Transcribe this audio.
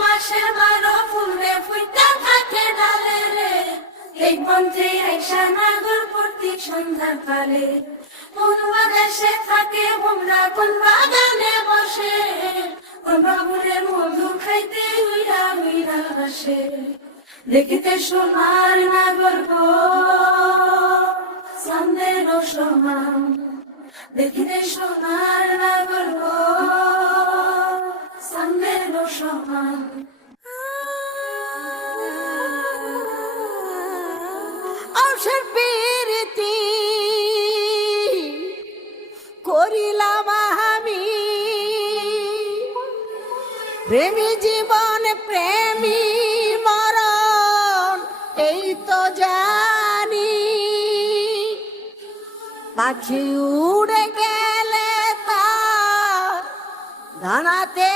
মাসের 12 ফুলে ফুইটা থাকে ডালে রে, এই পন্থে আইসা নাগর প্রতীক সন্ধ্যাকালে। কোন বাদেশে থাকে ভোমরা, কোন বাগানে বসে, কোন বাবুরের মধু খাইতে উইরা উইরা আসে। দেখিতে সোনার নাগর গো চাঁদের সমান, দেখিতে সোনার নাগর গো চাঁদের সমান। অবসর প্রীতি করিলাম আমি, প্রেমী জীবন প্রেমী মরণ এই তো জানি। পাখি উড়ে গেলে তা ধানাতে